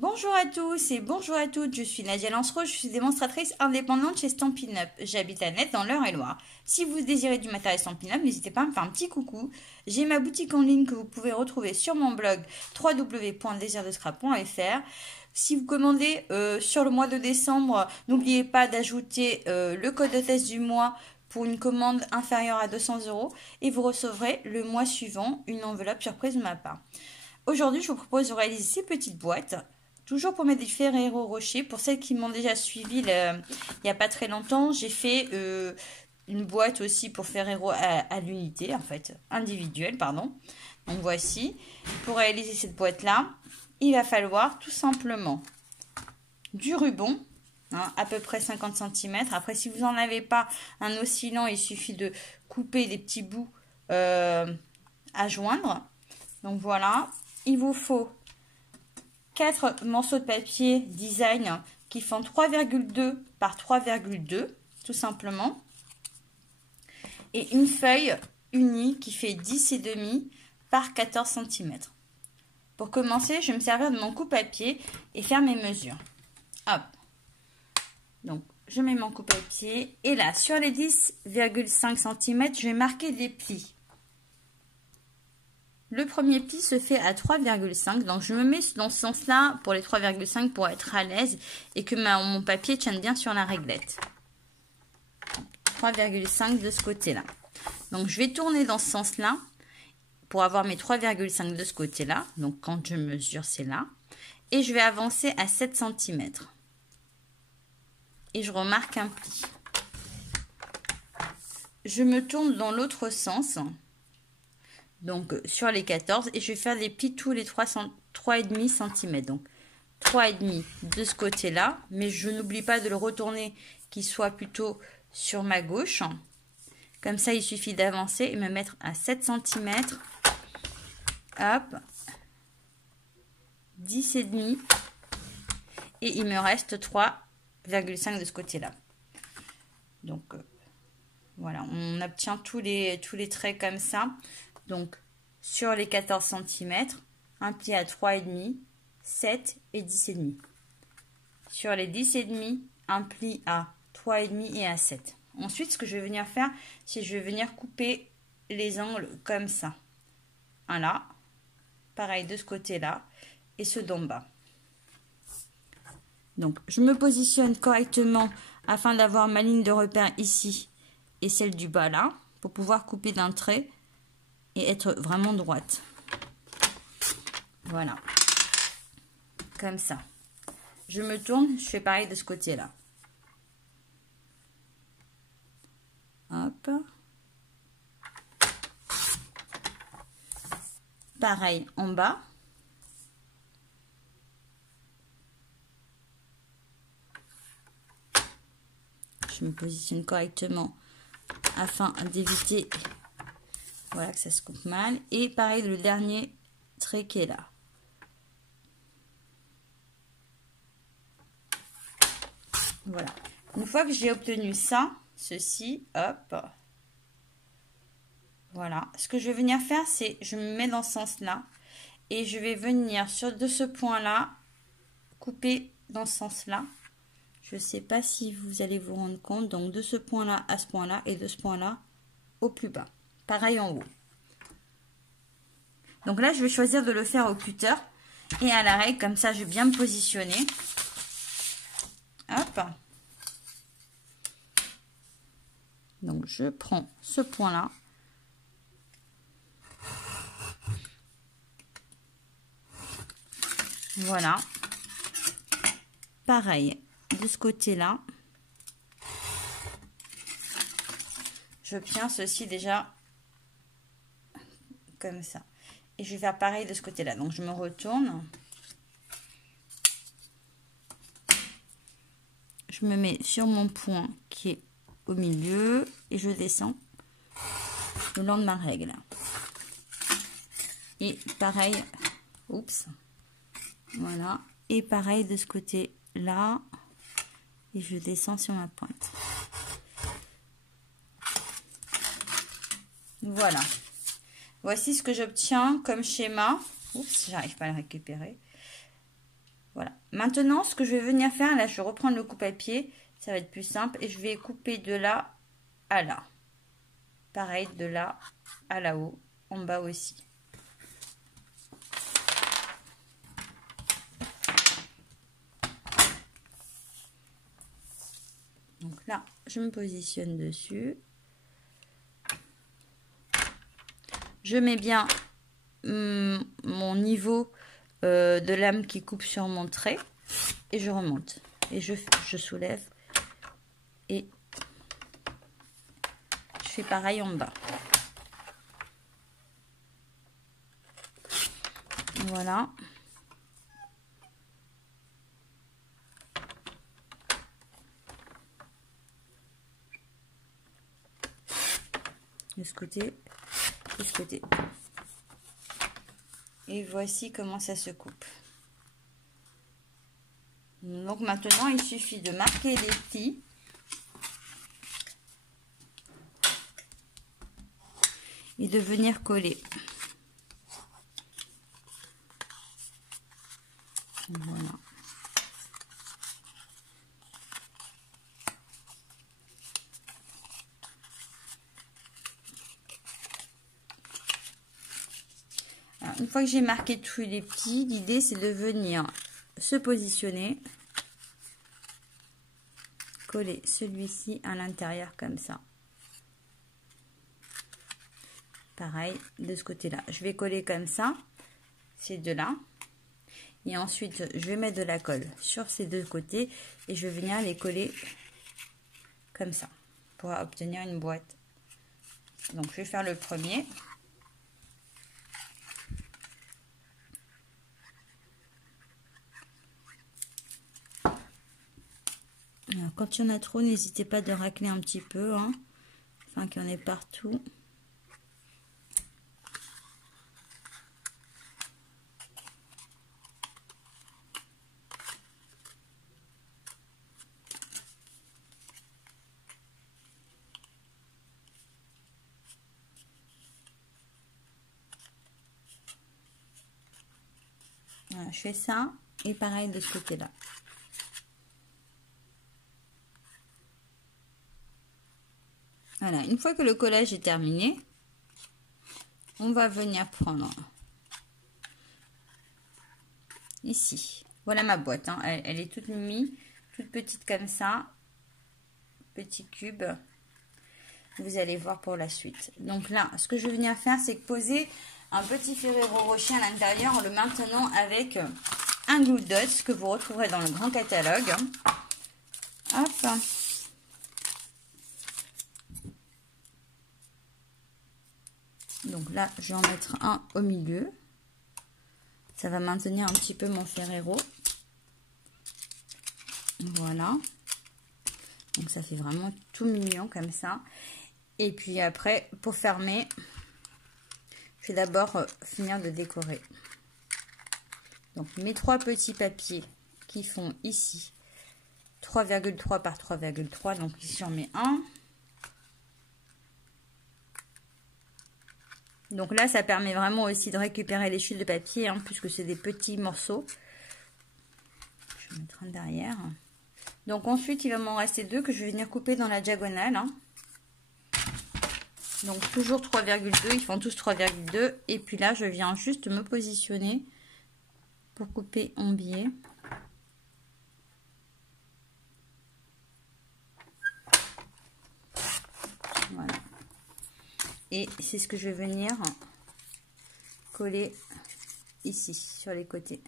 Bonjour à tous et bonjour à toutes, je suis Nadia Lancerose, je suis démonstratrice indépendante chez Stampin' Up. J'habite à Net dans l'Eure-et-Loire. Si vous désirez du matériel Stampin' Up, n'hésitez pas à me faire un petit coucou. J'ai ma boutique en ligne que vous pouvez retrouver sur mon blog www.desirdescrap.fr. Si vous commandez sur le mois de décembre, n'oubliez pas d'ajouter le code hôtesse du mois pour une commande inférieure à 200 € et vous recevrez le mois suivant une enveloppe surprise de ma part. Aujourd'hui, je vous propose de réaliser ces petites boîtes. Toujours pour mes Ferrero Rocher, pour celles qui m'ont déjà suivi il n'y a pas très longtemps, j'ai fait une boîte aussi pour Ferrero à l'unité, en fait, individuelle, pardon. Donc voici, pour réaliser cette boîte-là, il va falloir tout simplement du ruban, hein, à peu près 50 cm. Après, si vous n'en avez pas un oscillant, il suffit de couper des petits bouts à joindre. Donc voilà, il vous faut 4 morceaux de papier design qui font 3,2 par 3,2 tout simplement, et une feuille unie qui fait 10,5 par 14 cm. Pour commencer, je vais me servir de mon coupe-papier et faire mes mesures. Hop, donc je mets mon coupe-papier et là sur les 10,5 cm je vais marquer des plis. Le premier pli se fait à 3,5, donc je me mets dans ce sens-là pour les 3,5 pour être à l'aise et que mon papier tienne bien sur la réglette. 3,5 de ce côté-là. Donc je vais tourner dans ce sens-là pour avoir mes 3,5 de ce côté-là. Donc quand je mesure, c'est là. Et je vais avancer à 7 cm. Et je remarque un pli. Je me tourne dans l'autre sens. Donc sur les 14 et je vais faire des plis tous les 3,5 cm. Donc 3,5 de ce côté là, mais je n'oublie pas de le retourner qu'il soit plutôt sur ma gauche. Comme ça il suffit d'avancer et me mettre à 7 cm. Hop, 10,5 et il me reste 3,5 de ce côté là. Donc voilà, on obtient tous les traits comme ça. Donc, sur les 14 cm, un pli à 3,5, 7 et 10,5. Sur les 10,5, un pli à 3,5 et à 7. Ensuite, ce que je vais venir faire, c'est que je vais venir couper les angles comme ça. Un là, pareil de ce côté-là, et ceux d'en bas. Donc, je me positionne correctement afin d'avoir ma ligne de repère ici et celle du bas là, pour pouvoir couper d'un trait et être vraiment droite. Voilà, comme ça. Je me tourne, je fais pareil de ce côté là. Hop, pareil en bas. Je me positionne correctement afin d'éviter, voilà, que ça se coupe mal. Et pareil, le dernier trait qui est là. Voilà. Une fois que j'ai obtenu ça, ceci, hop. Voilà. Ce que je vais venir faire, c'est, je me mets dans ce sens-là. Et je vais venir de ce point-là, couper dans ce sens-là. Je ne sais pas si vous allez vous rendre compte. Donc, de ce point-là à ce point-là et de ce point-là au plus bas. Pareil en haut. Donc là, je vais choisir de le faire au cutter et à la règle, comme ça, je vais bien me positionner. Hop. Donc, je prends ce point-là. Voilà. Pareil, de ce côté-là. J'obtiens ceci déjà comme ça. Et je vais faire pareil de ce côté-là. Donc, je me retourne. Je me mets sur mon point qui est au milieu. Et je descends le long de ma règle. Et pareil. Oups. Voilà. Et pareil de ce côté-là. Et je descends sur ma pointe. Voilà. Voici ce que j'obtiens comme schéma. Oups, j'arrive pas à le récupérer. Voilà. Maintenant, ce que je vais venir faire, là, je vais reprendre le coupe-à-pied. Ça va être plus simple. Et je vais couper de là à là. Pareil, de là à là-haut. En bas aussi. Donc là, je me positionne dessus. Je mets bien mon niveau de lame qui coupe sur mon trait. Et je remonte. Et je soulève. Et je fais pareil en bas. Voilà. De ce côté, de ce côté. Et voici comment ça se coupe. Donc maintenant, il suffit de marquer les plis. Et de venir coller. Voilà. Alors, une fois que j'ai marqué tous les petits, l'idée c'est de venir se positionner, coller celui-ci à l'intérieur comme ça. Pareil de ce côté-là. Je vais coller comme ça, ces deux-là. Et ensuite, je vais mettre de la colle sur ces deux côtés et je vais venir les coller comme ça pour obtenir une boîte. Donc, je vais faire le premier. Alors, quand il y en a trop, n'hésitez pas de racler un petit peu, hein, afin qu'il y en ait partout. Voilà, je fais ça et pareil de ce côté-là. Voilà, une fois que le collage est terminé, on va venir prendre ici. Voilà ma boîte, hein. Elle est toute mimi, toute petite comme ça, petit cube. Vous allez voir pour la suite. Donc là, ce que je vais venir faire, c'est poser un petit Ferrero Rocher à l'intérieur en le maintenant avec un Glue Dots que vous retrouverez dans le grand catalogue. Hop. Donc là, je vais en mettre un au milieu. Ça va maintenir un petit peu mon Ferrero. Voilà. Donc ça fait vraiment tout mignon comme ça. Et puis après, pour fermer, je vais d'abord finir de décorer. Donc mes trois petits papiers qui font ici 3,3 par 3,3. Donc ici j'en mets un. Donc là, ça permet vraiment aussi de récupérer les chutes de papier, hein, puisque c'est des petits morceaux. Je vais mettre un derrière. Donc ensuite, il va m'en rester deux que je vais venir couper dans la diagonale. Hein. Donc toujours 3,2, ils font tous 3,2. Et puis là, je viens juste me positionner pour couper en biais. Voilà. Et c'est ce que je vais venir coller ici, sur les côtés.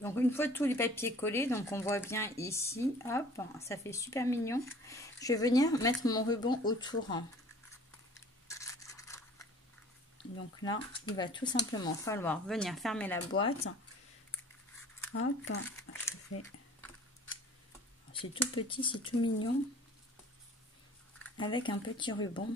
Donc une fois tous les papiers collés, donc on voit bien ici, hop, ça fait super mignon. Je vais venir mettre mon ruban autour. Donc là, il va tout simplement falloir venir fermer la boîte. Hop, je fais... C'est tout petit, c'est tout mignon. Avec un petit ruban.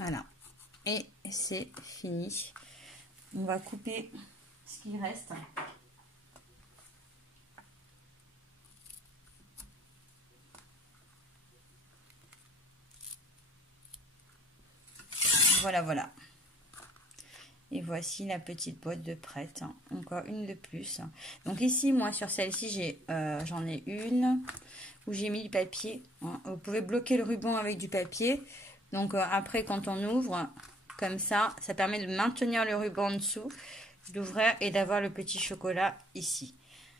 Voilà. Et c'est fini. On va couper ce qu'il reste. Voilà, voilà. Et voici la petite boîte de prête. Encore une de plus. Donc ici, moi, sur celle-ci, j'en ai une où j'ai mis du papier. Vous pouvez bloquer le ruban avec du papier. Donc après, quand on ouvre, comme ça permet de maintenir le ruban en dessous, d'ouvrir et d'avoir le petit chocolat ici.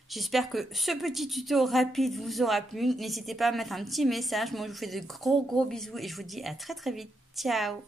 J'espère que ce petit tuto rapide vous aura plu. N'hésitez pas à mettre un petit message. Moi, je vous fais de gros bisous et je vous dis à très vite. Ciao!